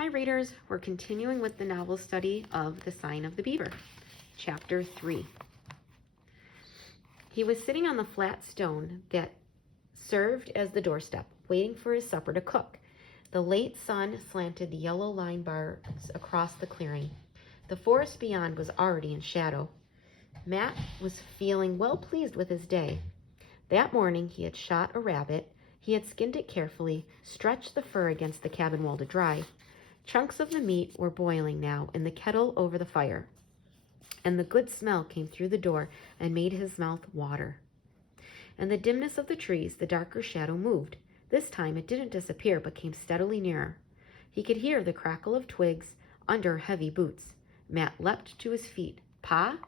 Hi readers, we're continuing with the novel study of The Sign of the Beaver, Chapter 3. He was sitting on the flat stone that served as the doorstep, waiting for his supper to cook. The late sun slanted the yellow line bars across the clearing. The forest beyond was already in shadow. Matt was feeling well pleased with his day. That morning he had shot a rabbit. He had skinned it carefully, stretched the fur against the cabin wall to dry. Chunks of the meat were boiling now in the kettle over the fire, and the good smell came through the door and made his mouth water. In the dimness of the trees, the darker shadow moved. This time it didn't disappear, but came steadily nearer. He could hear the crackle of twigs under heavy boots. Matt leapt to his feet. Pa?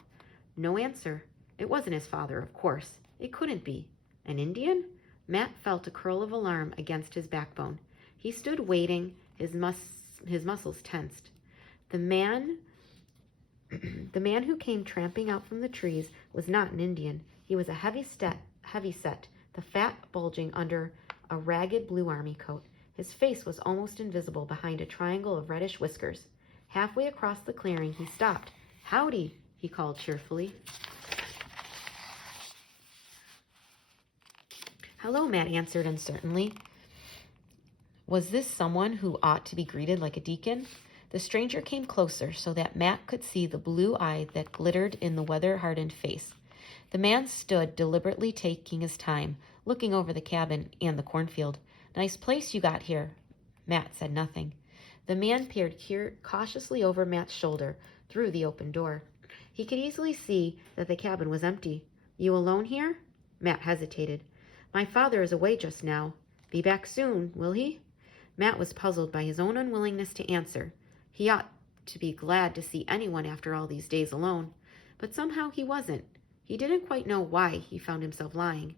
No answer. It wasn't his father, of course. It couldn't be. An Indian? Matt felt a curl of alarm against his backbone. He stood waiting, his muscles tensed. The man who came tramping out from the trees was not an Indian. He was a heavy set, the fat bulging under a ragged blue army coat. His face was almost invisible behind a triangle of reddish whiskers. Halfway across the clearing, he stopped. "Howdy," he called cheerfully. "Hello," Matt answered uncertainly. Was this someone who ought to be greeted like a deacon? The stranger came closer so that Matt could see the blue eye that glittered in the weather-hardened face. The man stood deliberately taking his time, looking over the cabin and the cornfield. "Nice place you got here." Matt said nothing. The man peered cautiously over Matt's shoulder through the open door. He could easily see that the cabin was empty. "You alone here?" Matt hesitated. "My father is away just now. Be back soon, will he?" Matt was puzzled by his own unwillingness to answer. He ought to be glad to see anyone after all these days alone, but somehow he wasn't. He didn't quite know why he found himself lying.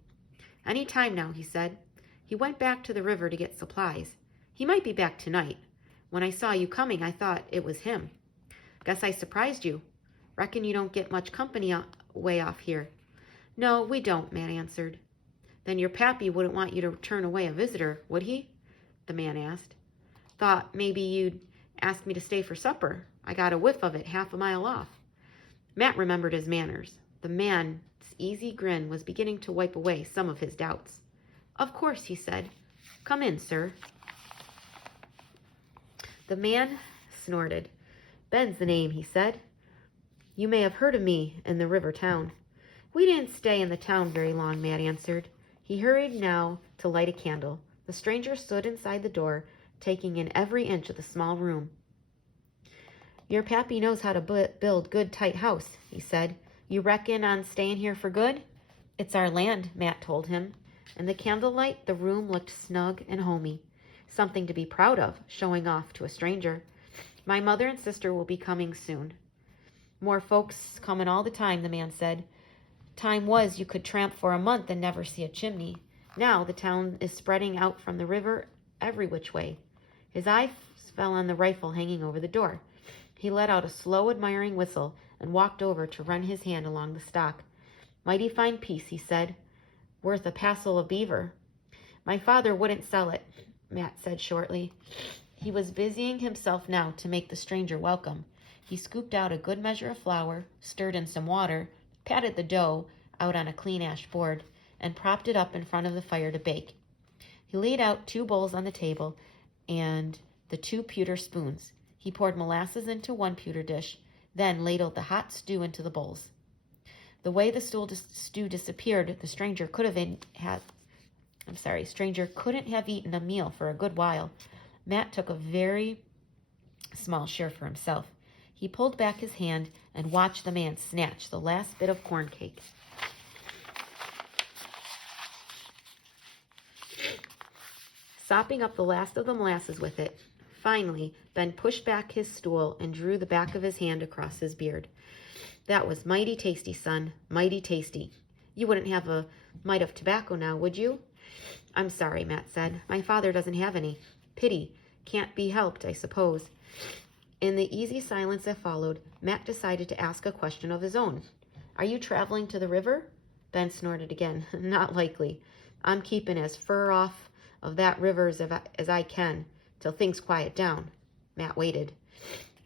"Any time now," he said. "He went back to the river to get supplies. He might be back tonight. When I saw you coming, I thought it was him. Guess I surprised you. Reckon you don't get much company way off here." "No, we don't," Matt answered. "Then your pappy wouldn't want you to turn away a visitor, would he?" the man asked. "Thought maybe you'd ask me to stay for supper. I got a whiff of it half a mile off." Matt remembered his manners. The man's easy grin was beginning to wipe away some of his doubts. "Of course," he said. "Come in, sir." The man snorted. "Ben's the name," he said. "You may have heard of me in the river town." "We didn't stay in the town very long," Matt answered. He hurried now to light a candle. The stranger stood inside the door, taking in every inch of the small room. "Your pappy knows how to build good, tight house," he said. "You reckon on staying here for good?" "It's our land," Matt told him. In the candlelight, the room looked snug and homey. Something to be proud of, showing off to a stranger. "My mother and sister will be coming soon." "More folks coming all the time," the man said. "Time was you could tramp for a month and never see a chimney. Now the town is spreading out from the river every which way." His eyes fell on the rifle hanging over the door. He let out a slow, admiring whistle and walked over to run his hand along the stock. "Mighty fine piece," he said. "Worth a passel of beaver." "My father wouldn't sell it," Matt said shortly. He was busying himself now to make the stranger welcome. He scooped out a good measure of flour, stirred in some water, patted the dough out on a clean ash board, and propped it up in front of the fire to bake. He laid out 2 bowls on the table and the 2 pewter spoons. He poured molasses into one pewter dish, then ladled the hot stew into the bowls. The way the stew disappeared, the stranger couldn't have eaten a meal for a good while. Matt took a very small share for himself. He pulled back his hand and watched the man snatch the last bit of corn cake. Sopping up the last of the molasses with it. Finally, Ben pushed back his stool and drew the back of his hand across his beard. "That was mighty tasty, son, mighty tasty. You wouldn't have a mite of tobacco now, would you?" "I'm sorry," Matt said. "My father doesn't have any. Pity. Can't be helped, I suppose." In the easy silence that followed, Matt decided to ask a question of his own. "Are you traveling to the river?" Ben snorted again. "Not likely. I'm keeping as far off of that river as I can till things quiet down." Matt waited.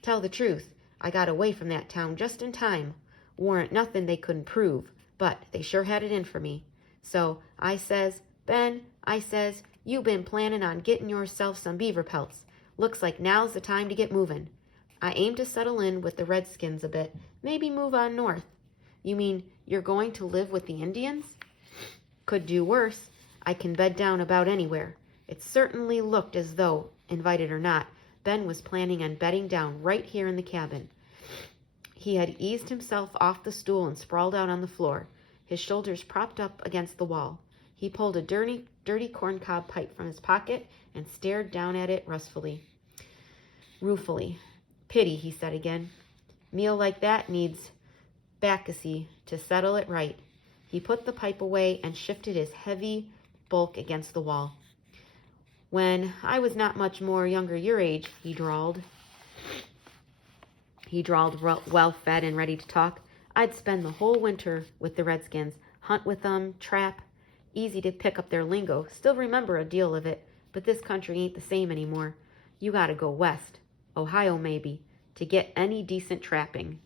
Tell the truth, I got away from that town just in time. Warn't nothing they couldn't prove, but they sure had it in for me. So I says, Ben, I says, you been planning on getting yourself some beaver pelts. Looks like now's the time to get moving. I aim to settle in with the Redskins a bit, maybe move on north. You mean you're going to live with the Indians? Could do worse. I can bed down about anywhere. It certainly looked as though, invited or not, Ben was planning on bedding down right here in the cabin. He had eased himself off the stool and sprawled out on the floor, his shoulders propped up against the wall. He pulled a dirty corncob pipe from his pocket and stared down at it ruefully. Pity, he said again. Meal like that needs baccacy to settle it right. He put the pipe away and shifted his heavy bulk against the wall. When I was not much more younger your age, he drawled. Well fed and ready to talk. I'd spend the whole winter with the Redskins, hunt with them, trap. Easy to pick up their lingo. Still remember a deal of it, but this country ain't the same anymore. You gotta go west, Ohio maybe, to get any decent trapping.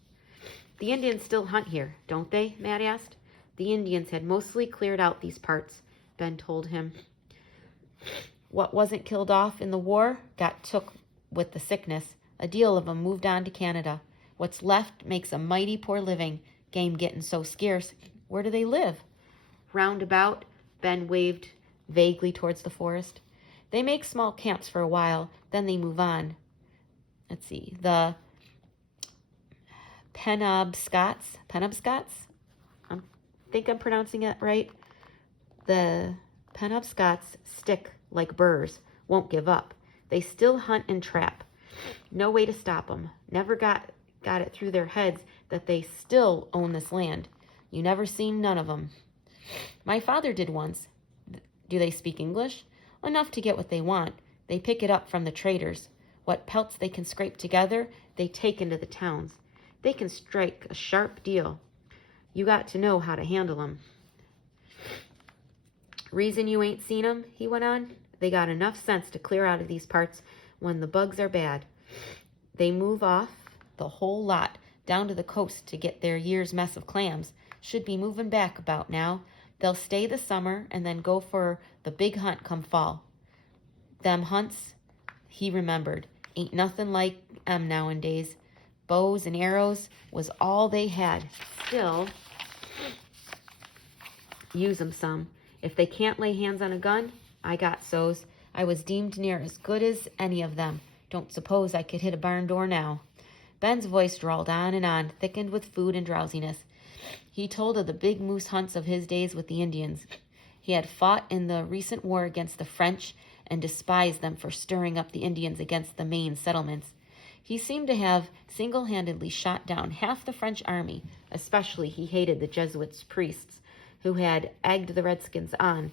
The Indians still hunt here, don't they? Matt asked. The Indians had mostly cleared out these parts, Ben told him. What wasn't killed off in the war got took with the sickness. A deal of 'em moved on to Canada. What's left makes a mighty poor living, game getting so scarce. Where do they live? Roundabout, Ben waved vaguely towards the forest. They make small camps for a while, then they move on. Let's see, the Penobscots? I think I'm pronouncing it right. The Penobscots stick like burrs, won't give up. They still hunt and trap. No way to stop them. Never got it through their heads that they still own this land. You never seen none of them. My father did once. Do they speak English? Enough to get what they want. They pick it up from the traders. What pelts they can scrape together, they take into the towns. They can strike a sharp deal. You got to know how to handle them. Reason you ain't seen 'em, he went on, they got enough sense to clear out of these parts when the bugs are bad. They move off the whole lot down to the coast to get their year's mess of clams. Should be moving back about now. They'll stay the summer and then go for the big hunt come fall. Them hunts, he remembered, ain't nothing like 'em nowadays. Bows and arrows was all they had. Still, use 'em some. If they can't lay hands on a gun, I got so's. I was deemed near as good as any of them. Don't suppose I could hit a barn door now. Ben's voice drawled on and on, thickened with food and drowsiness. He told of the big moose hunts of his days with the Indians. He had fought in the recent war against the French and despised them for stirring up the Indians against the Maine settlements. He seemed to have single-handedly shot down half the French army. Especially he hated the Jesuits priests who had egged the Redskins on,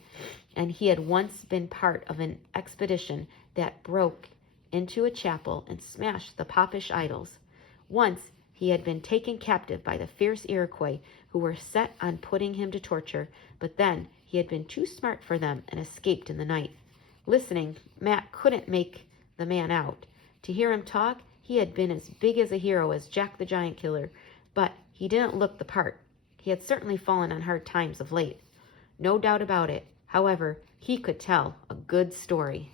and he had once been part of an expedition that broke into a chapel and smashed the popish idols. Once he had been taken captive by the fierce Iroquois who were set on putting him to torture, but then he had been too smart for them and escaped in the night. Listening, Matt couldn't make the man out. To hear him talk, he had been as big as a hero as Jack the Giant Killer, but he didn't look the part. He had certainly fallen on hard times of late. No doubt about it. However, he could tell a good story.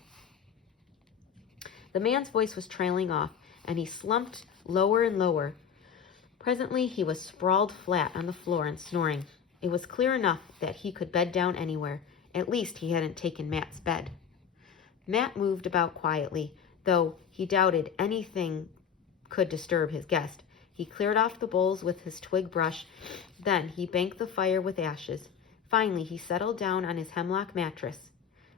The man's voice was trailing off, and he slumped lower and lower. Presently, he was sprawled flat on the floor and snoring. It was clear enough that he could bed down anywhere. At least he hadn't taken Matt's bed. Matt moved about quietly, though he doubted anything could disturb his guest. He cleared off the bowls with his twig brush. Then he banked the fire with ashes. Finally, he settled down on his hemlock mattress.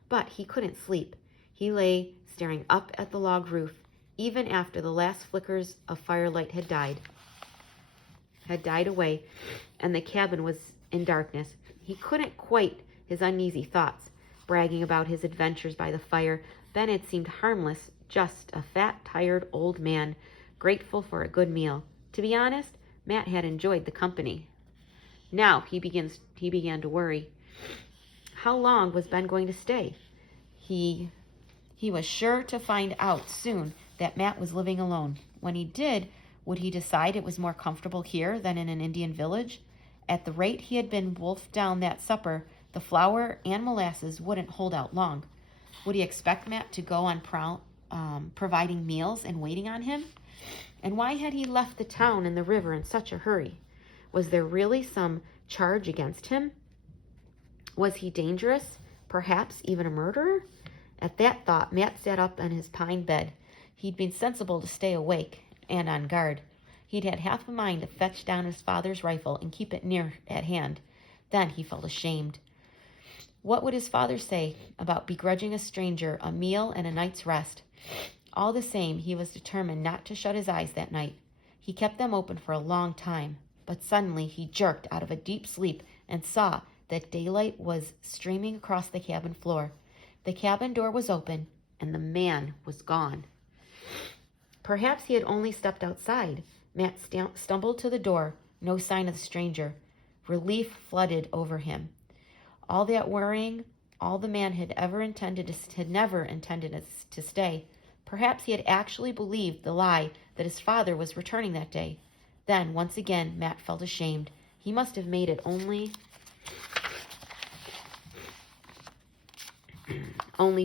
But he couldn't sleep. He lay staring up at the log roof, even after the last flickers of firelight had died away, and the cabin was in darkness. He couldn't quiet his uneasy thoughts. Bragging about his adventures by the fire, Ben had seemed harmless, just a fat, tired old man, grateful for a good meal. To be honest, Matt had enjoyed the company. Now he began to worry. How long was Ben going to stay? He was sure to find out soon that Matt was living alone. When he did, would he decide it was more comfortable here than in an Indian village? At the rate he had been wolfed down that supper, the flour and molasses wouldn't hold out long. Would he expect Matt to go on providing meals and waiting on him? And why had he left the town and the river in such a hurry? Was there really some charge against him? Was he dangerous? Perhaps even a murderer? At that thought, Matt sat up on his pine bed. He'd been sensible to stay awake and on guard. He'd had half a mind to fetch down his father's rifle and keep it near at hand. Then he felt ashamed. What would his father say about begrudging a stranger a meal and a night's rest? All the same, he was determined not to shut his eyes that night. He kept them open for a long time, but suddenly he jerked out of a deep sleep and saw that daylight was streaming across the cabin floor. The cabin door was open, and the man was gone. Perhaps he had only stepped outside. Matt stumbled to the door, no sign of the stranger. Relief flooded over him. All that worrying, all the man had never intended to stay. Perhaps he had actually believed the lie that his father was returning that day. Then, once again, Matt felt ashamed. He must have made it only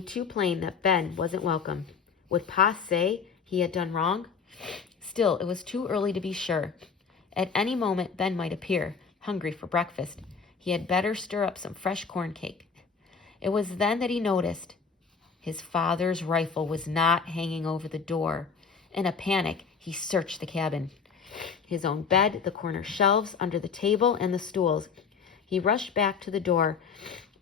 too plain that Ben wasn't welcome. Would Pa say he had done wrong? Still, it was too early to be sure. At any moment, Ben might appear, hungry for breakfast. He had better stir up some fresh corn cake. It was then that he noticed his father's rifle was not hanging over the door. In a panic, he searched the cabin. His own bed, the corner shelves, under the table, and the stools. He rushed back to the door,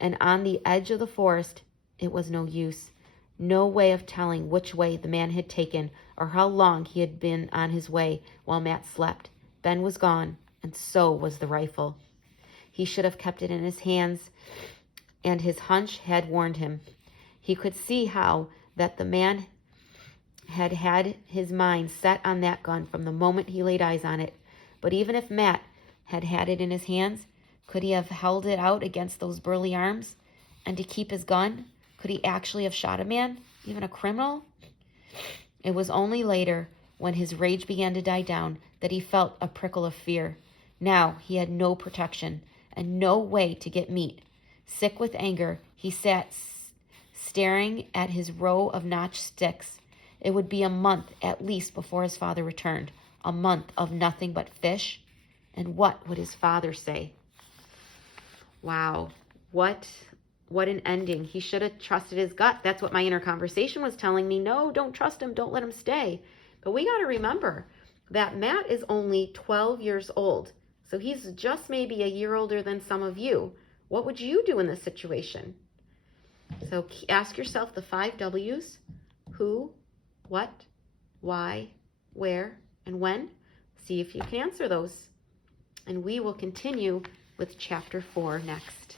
and on the edge of the forest, it was no use. No way of telling which way the man had taken or how long he had been on his way while Matt slept. Ben was gone, and so was the rifle. He should have kept it in his hands, and his hunch had warned him. He could see how that the man had had his mind set on that gun from the moment he laid eyes on it. But even if Matt had had it in his hands, could he have held it out against those burly arms? And to keep his gun, could he actually have shot a man, even a criminal? It was only later, when his rage began to die down, that he felt a prickle of fear. Now he had no protection and no way to get meat. Sick with anger, he sat staring at his row of notched sticks. It would be a month at least before his father returned. A month of nothing but fish. And what would his father say? Wow. What an ending. He should have trusted his gut. That's what my inner conversation was telling me. No, don't trust him. Don't let him stay. But we got to remember that Matt is only 12 years old. So he's just maybe a year older than some of you. What would you do in this situation? So ask yourself the 5 W's. Who, what, why, where, and when. See if you can answer those. And we will continue with chapter 4 next.